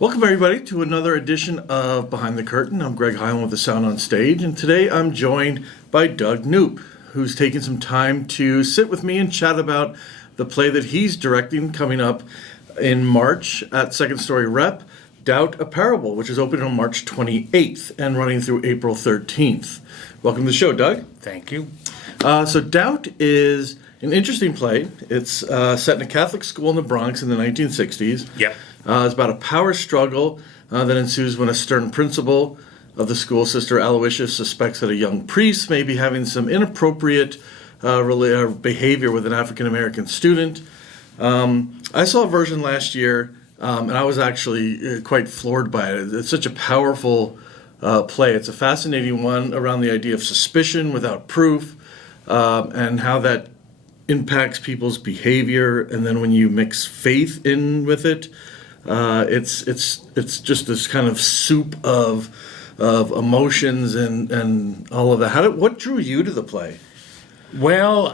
Welcome, everybody, to another edition of Behind the Curtain. I'm Greg Hyland with the Sound on Stage, and today I'm joined by Doug Knoop, who's taking some time to sit with me and chat about the play that he's directing coming up in March at SecondStory Rep, Doubt, a Parable, which is opening on March 28th and running through April 13th. Welcome to the show, Doug. Thank you. So Doubt is an interesting play. It's set in a Catholic school in the Bronx in the 1960s. Yep. It's about a power struggle that ensues when a stern principal of the school, Sister Aloysius, suspects that a young priest may be having some inappropriate behavior with an African-American student. I saw a version last year, and I was actually quite floored by it. It's such a powerful play. It's a fascinating one around the idea of suspicion without proof, and how that impacts people's behavior. And then when you mix faith in with it, it's just this kind of soup of emotions and all of that. What drew you to the play? Well,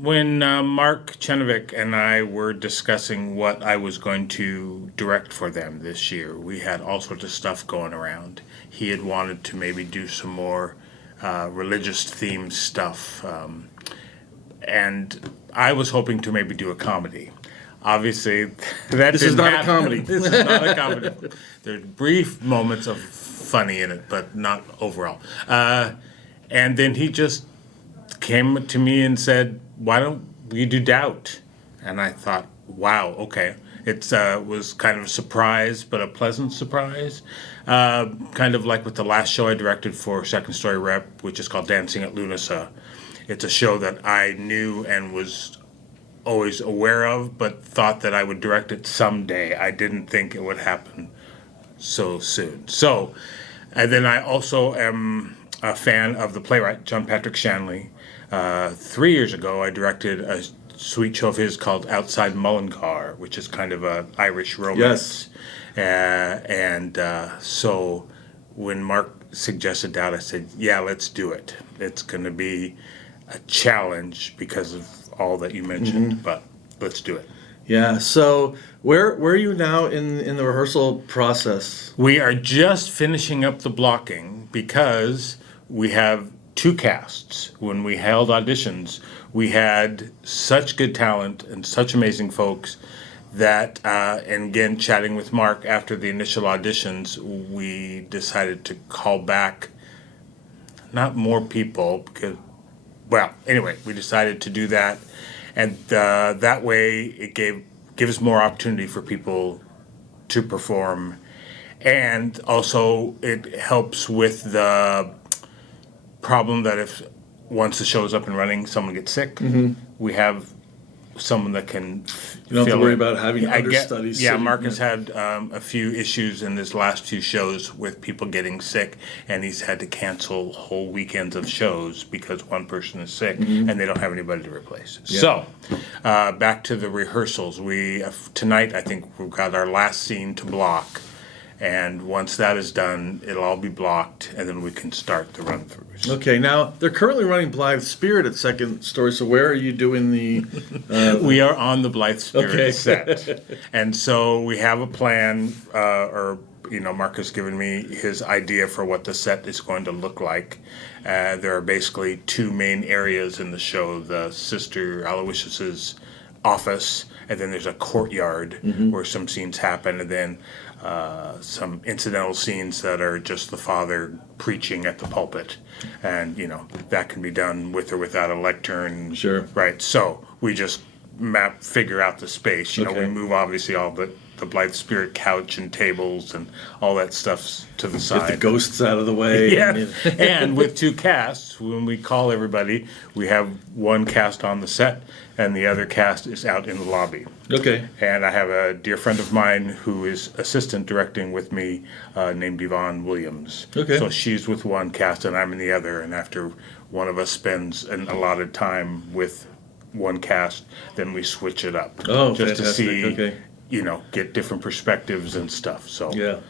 when Mark Chenovic and I were discussing what I was going to direct for them this year, we had all sorts of stuff going around. He had wanted to maybe do some more religious themed stuff, and I was hoping to maybe do a comedy. Obviously, that This is not a comedy. This is not a comedy. There's brief moments of funny in it, but not overall. And then he just came to me and said, "Why don't we do Doubt?" And I thought, "Wow, okay." It was kind of a surprise, but a pleasant surprise. Kind of like with the last show I directed for SecondStory Rep, which is called Dancing at Lunasa. It's a show that I knew and was always aware of, but thought that I would direct it someday. I didn't think it would happen so soon. So, and then I also am a fan of the playwright, John Patrick Shanley. 3 years ago, I directed a sweet show of his called Outside Mullingar, which is kind of an Irish romance. Yes. So when Mark suggested that, I said, yeah, let's do it. It's going to be a challenge because of all that you mentioned, but let's do it. Yeah. So where are you now in the rehearsal process? We are just finishing up the blocking because we have two casts. When we held auditions, we had such good talent and such amazing folks that, and again, chatting with Mark after the initial auditions, we decided to call back not more people because, well, anyway, we decided to do that, and that way it gives more opportunity for people to perform, and also it helps with the problem that if once the show is up and running, someone gets sick, we have someone that can. You don't have to worry about having understudies. Yeah, Mark has had a few issues in his last two shows with people getting sick, and he's had to cancel whole weekends of shows because one person is sick and they don't have anybody to replace. Yeah. So, back to the rehearsals. Tonight, I think we've got our last scene to block. And once that is done, it'll all be blocked, and then we can start the run-throughs. Okay, now they're currently running Blythe Spirit at SecondStory, so where are you doing the... We are on the Blythe Spirit set. And so we have a plan, Mark has given me his idea for what the set is going to look like. There are basically two main areas in the show, the Sister Aloysius's office, and then there's a courtyard where some scenes happen, and then some incidental scenes that are just the father preaching at the pulpit, and that can be done with or without a lectern. Sure. Right. So we just figure out the space. We move obviously all the Blythe Spirit couch and tables and all that stuff to the side. Get the ghosts out of the way. Yeah. And with two casts, when we call everybody, we have one cast on the set and the other cast is out in the lobby. Okay. And I have a dear friend of mine who is assistant directing with me named Yvonne Williams. Okay. So she's with one cast and I'm in the other. And after one of us spends an allotted time with one cast, then we switch it up. Oh, just fantastic. to see, Okay. Get different perspectives and stuff. So yeah.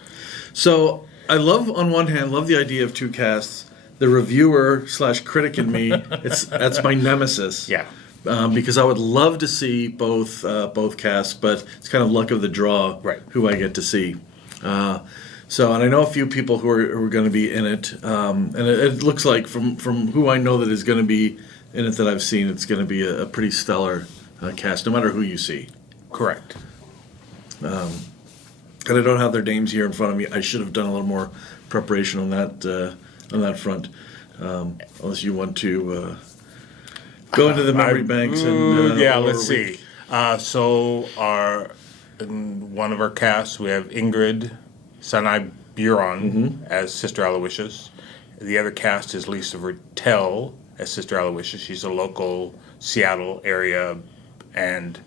So I love, on one hand, the idea of two casts. The reviewer / critic in me, that's my nemesis. Yeah. Because I would love to see both casts, but it's kind of luck of the draw Right. who I get to see. So, and I know a few people who are going to be in it, and it looks like from who I know that is going to be in it that I've seen, it's going to be a pretty stellar cast, no matter who you see. Correct. And I don't have their names here in front of me. I should have done a little more preparation on that front. Unless you want to go into the memory banks and let's see. So in one of our casts, we have Ingrid Sanai Buron as Sister Aloysius. The other cast is Lisa Vertel as Sister Aloysius. She's a local Seattle area, and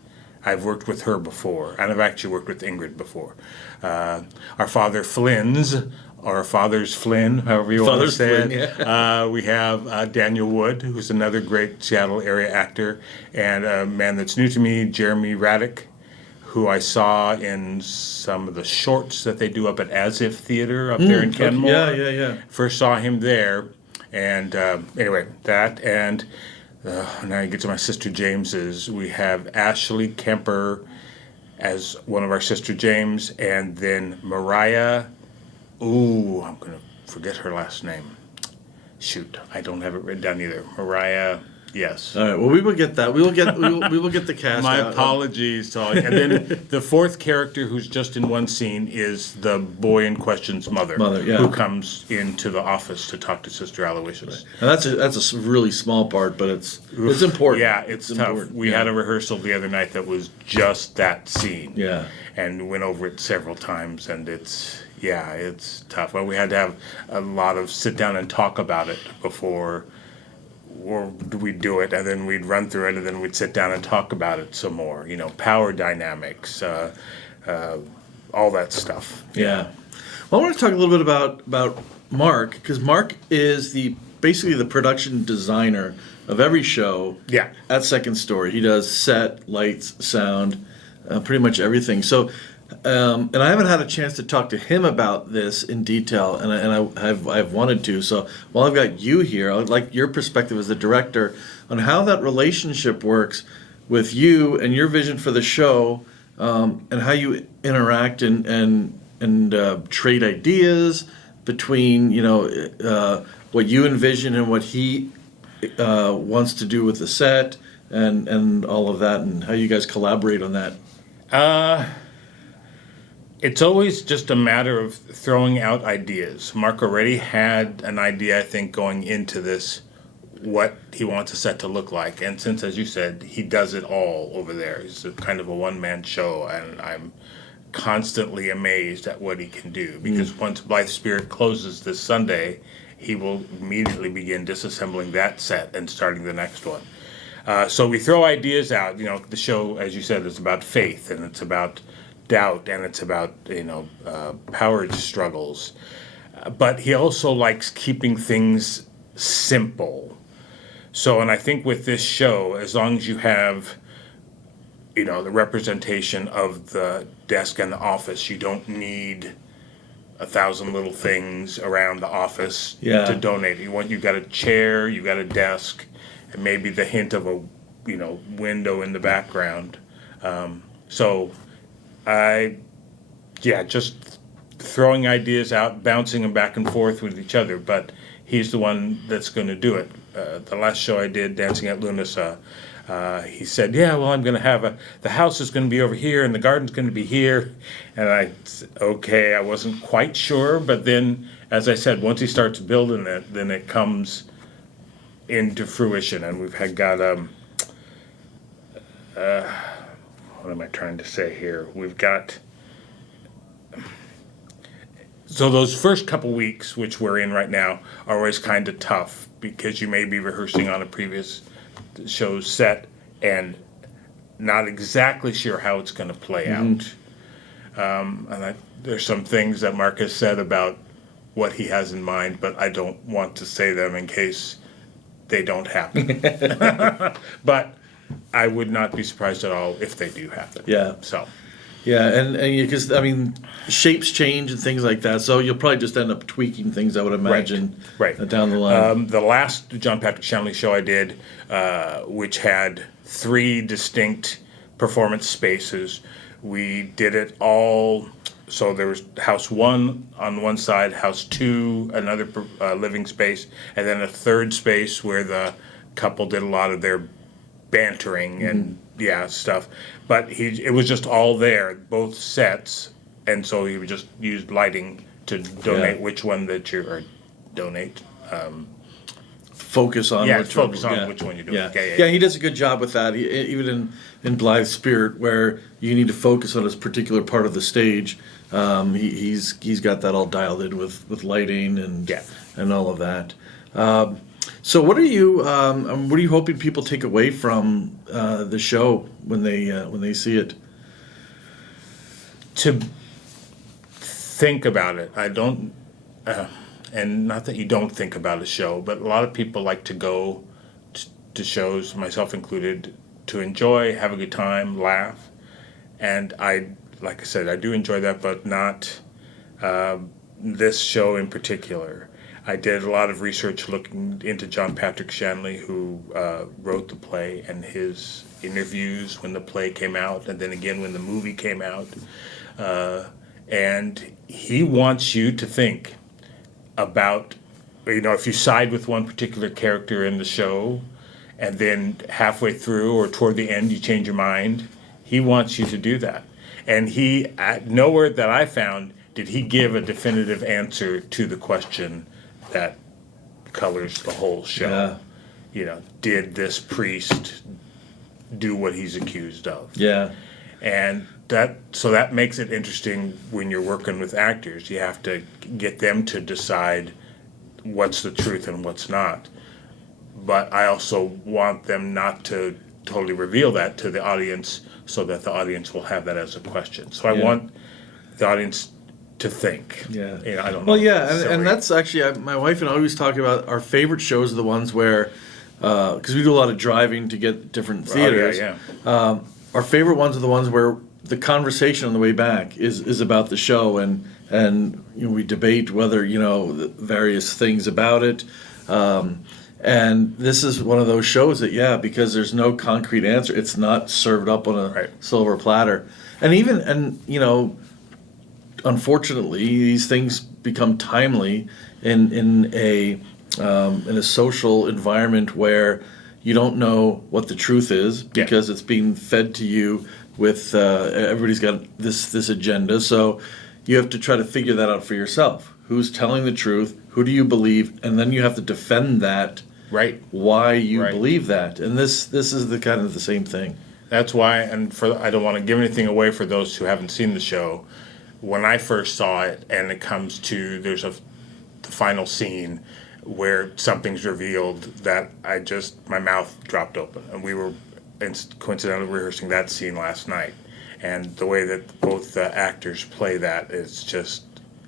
I've worked with her before, and I've actually worked with Ingrid before. Our father Flynn's, or Father's Flynn, however you want to say Flynn, it. yeah. We have Daniel Wood, who's another great Seattle area actor, and a man that's new to me, Jeremy Raddick, who I saw in some of the shorts that they do up at As If Theater up there in Kenmore. Yeah. First saw him there, and anyway, that, and now you get to my Sister James's. We have Ashley Kemper as one of our Sister James, and then Mariah, I'm going to forget her last name. Shoot, I don't have it written down either. Mariah, yes. All right. Well, we will get that. We will get the cast. My out. apologies to all. And then the fourth character, who's just in one scene, is the boy in question's mother, yeah. who comes into the office to talk to Sister Aloysius. And that's a really small part, but it's important. Yeah, it's tough. Important. We had a rehearsal the other night that was just that scene. Yeah. And went over it several times, and it's tough. Well, we had to have a lot of sit down and talk about it before, or we'd do it, and then we'd run through it, and then we'd sit down and talk about it some more. Power dynamics, all that stuff. Yeah. Well, I want to talk a little bit about Mark, because Mark is basically the production designer of every show. Yeah. At Second Story, he does set, lights, sound, pretty much everything. So. And I haven't had a chance to talk to him about this in detail, and I've wanted to. So while I've got you here, I would like your perspective as the director on how that relationship works with you and your vision for the show, and how you interact and trade ideas between what you envision and what he wants to do with the set and all of that, and how you guys collaborate on that. It's always just a matter of throwing out ideas. Mark already had an idea, I think, going into this, what he wants a set to look like. And since, as you said, he does it all over there. He's kind of a one-man show, and I'm constantly amazed at what he can do. Because once Blythe Spirit closes this Sunday, he will immediately begin disassembling that set and starting the next one. So we throw ideas out. The show, as you said, is about faith, and it's about doubt, and it's about power struggles, but he also likes keeping things simple. So, and I think with this show, as long as you have the representation of the desk and the office, you don't need 1,000 little things around the office to donate. You've got a chair, you've got a desk, and maybe the hint of a window in the background. Just throwing ideas out, bouncing them back and forth with each other, but he's the one that's going to do it. The last show I did, Dancing at Lunasa, he said, I'm going to have the house is going to be over here and the garden's going to be here. And I said, okay, I wasn't quite sure, but then, as I said, once he starts building it, then it comes into fruition. And we've got, what am I trying to say here? We've got, so those first couple weeks, which we're in right now, are always kind of tough because you may be rehearsing on a previous show's set and not exactly sure how it's going to play out. There's some things that Mark has said about what he has in mind, but I don't want to say them in case they don't happen. But I would not be surprised at all if they do happen. Yeah. So. Yeah, and because shapes change and things like that, so you'll probably just end up tweaking things, I would imagine, right. Down the line. The last John Patrick Shanley show I did, which had 3 distinct performance spaces, we did it all so there was house 1 on one side, house 2, another living space, and then a third space where the couple did a lot of their bantering and stuff. But it was just all there, both sets, and so he would just use lighting to donate which one that you or donate. Focus on which focus one, on which one you're doing. Yeah, he does a good job with that. Even in Blithe Spirit, where you need to focus on a particular part of the stage, he's got that all dialed in with lighting and all of that. So what are you hoping people take away from the show when they see it? To think about it. I don't, and not that you don't think about a show, but a lot of people like to go to shows, myself included, to enjoy, have a good time, laugh, and like I said, I do enjoy that, but not this show in particular. I did a lot of research looking into John Patrick Shanley, who wrote the play, and his interviews when the play came out, and then again when the movie came out. And he wants you to think about, if you side with one particular character in the show, and then halfway through or toward the end you change your mind, he wants you to do that. And nowhere that I found did he give a definitive answer to the question that colors the whole show. Did this priest do what he's accused of? Yeah. And that makes it interesting when you're working with actors. You have to get them to decide what's the truth and what's not. But I also want them not to totally reveal that to the audience so that the audience will have that as a question. So I want the audience to think. Yeah. I don't know. Well, yeah, and that's actually, my wife and I always talk about our favorite shows are the ones where, because we do a lot of driving to get different theaters. Our favorite ones are the ones where the conversation on the way back is about the show, and we debate whether the various things about it. And this is one of those shows that because there's no concrete answer. It's not served up on a silver platter, and unfortunately, these things become timely in a social environment where you don't know what the truth is because it's being fed to you with everybody's got this agenda. So you have to try to figure that out for yourself. Who's telling the truth? Who do you believe? And then you have to defend that. Right. Why you believe that. And this is the kind of the same thing. That's why, and I don't want to give anything away for those who haven't seen the show. When I first saw it, and it comes to the final scene where something's revealed, that my mouth dropped open, and we were coincidentally rehearsing that scene last night, and the way that both the actors play that is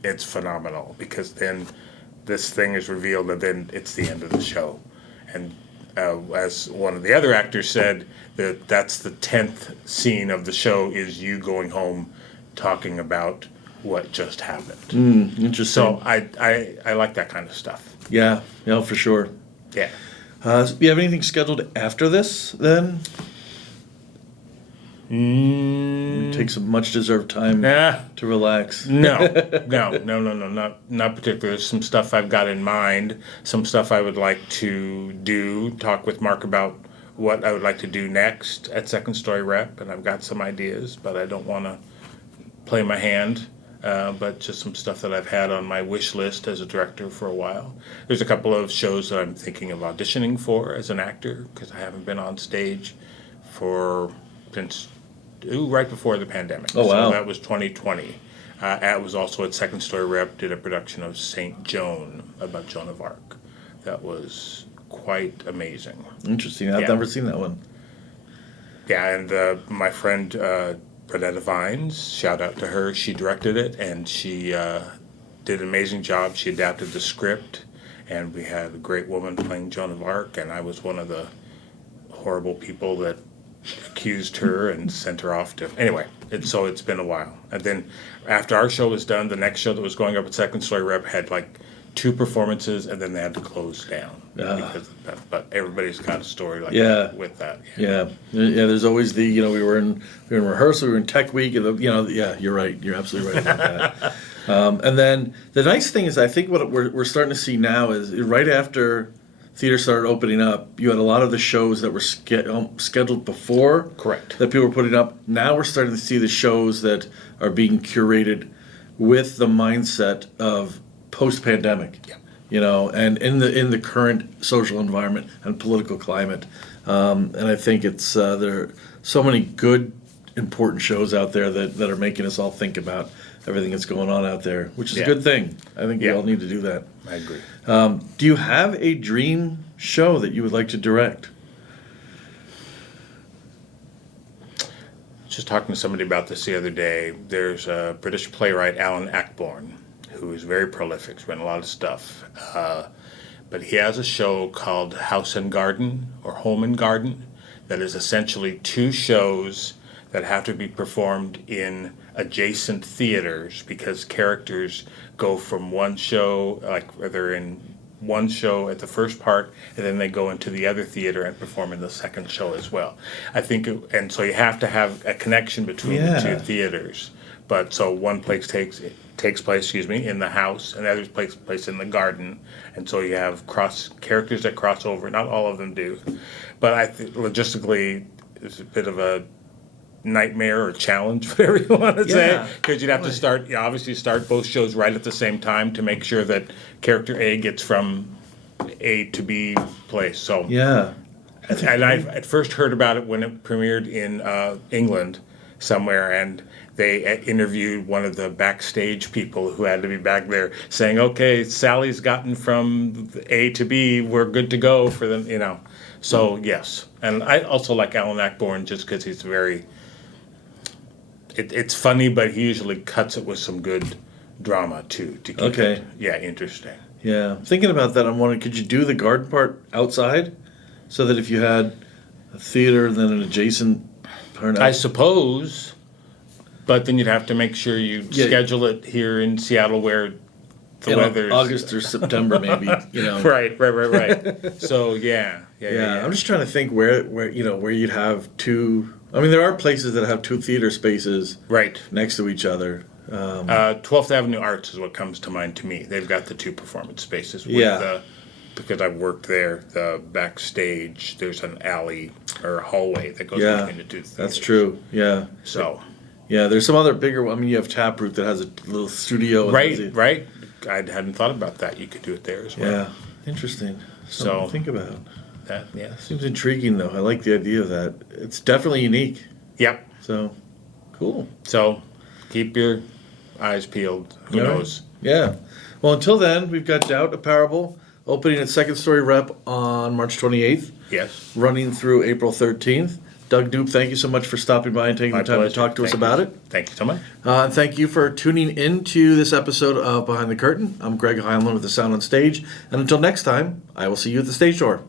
it's phenomenal, because then this thing is revealed and then it's the end of the show. And as one of the other actors said, that's the 10th scene of the show is you going home talking about what just happened. Interesting. So I like that kind of stuff. Yeah, for sure. Yeah. Do you have anything scheduled after this then? Take some much-deserved time to relax. No, not particularly. There's some stuff I've got in mind, some stuff I would like to do, talk with Mark about what I would like to do next at SecondStory Rep, and I've got some ideas, but I don't want to play my hand. But just some stuff that I've had on my wish list as a director for a while. There's a couple of shows that I'm thinking of auditioning for as an actor, because I haven't been on stage since right before the pandemic. Oh, wow. So that was 2020. I was also at SecondStory Rep, did a production of St. Joan about Joan of Arc. That was quite amazing. Interesting. I've never seen that one. Yeah, and my friend Renetta Vines, shout out to her. She directed it, and she did an amazing job. She adapted the script, and we had a great woman playing Joan of Arc, and I was one of the horrible people that accused her and sent her off to... Anyway, it's been a while. And then after our show was done, the next show that was going up at SecondStory Rep had like 2 performances, and then they had to close down because of that. But everybody's got a story like that with that. Yeah. There's always the we were in rehearsal, we were in tech week, and you're right. You're absolutely right about that. And then the nice thing is, I think what we're starting to see now is right after theater started opening up, you had a lot of the shows that were scheduled before. Correct. That people were putting up. Now we're starting to see the shows that are being curated with the mindset of post-pandemic. Yeah. And in the current social environment and political climate. And I think it's there are so many good, important shows out there that are making us all think about everything that's going on out there, which is a good thing. I think we all need to do that. I agree. Do you have a dream show that you would like to direct? Just talking to somebody about this the other day. There's a British playwright, Alan Ayckbourn, who is very prolific. He's written a lot of stuff. But he has a show called House and Garden, or Home and Garden, that is essentially 2 shows that have to be performed in adjacent theaters because characters go from one show, like they're in one show at the first part, and then they go into the other theater and perform in the second show as well. I think, and so you have to have a connection between the 2 theaters. But so one place takes place, in the house, and the other takes place in the garden, and so you have characters that cross over. Not all of them do, but I think logistically it's a bit of a nightmare or challenge, whatever you want to say, because you'd have to start both shows right at the same time to make sure that character A gets from A to B place. So and I at first heard about it when it premiered in England somewhere, and they interviewed one of the backstage people who had to be back there saying, "Okay, Sally's gotten from A to B. We're good to go for them." So yes, and I also like Alan Ayckbourn just because he's very. It's funny, but he usually cuts it with some good drama too to keep it interesting. Yeah, thinking about that, I'm wondering, could you do the garden part outside, so that if you had a theater and then an adjacent part? I suppose, but then you'd have to make sure you schedule it here in Seattle where the weather's August or September, maybe. Right. So yeah. I'm just trying to think where you'd have 2. I mean, there are places that have 2 theater spaces next to each other. 12th Avenue Arts is what comes to mind to me. They've got the 2 performance spaces. Because I've worked there, the backstage, there's an alley or a hallway that goes between the 2 theaters. That's true, So. Yeah, there's some other bigger, you have Taproot that has a little studio. Right. I hadn't thought about that. You could do it there as well. Yeah, interesting. Something to think about. That, yes. Seems intriguing, though. I like the idea of that. It's definitely unique. Yep. So, cool. So, keep your eyes peeled. Who knows? Yeah. Well, until then, we've got Doubt, a Parable, opening at SecondStory Rep on March 28th. Yes. Running through April 13th. Doug Knoop, thank you so much for stopping by and taking the time to talk to us about it. Thank you so much. And thank you for tuning into this episode of Behind the Curtain. I'm Greg Heinlein with The Sound on Stage. And until next time, I will see you at the stage door.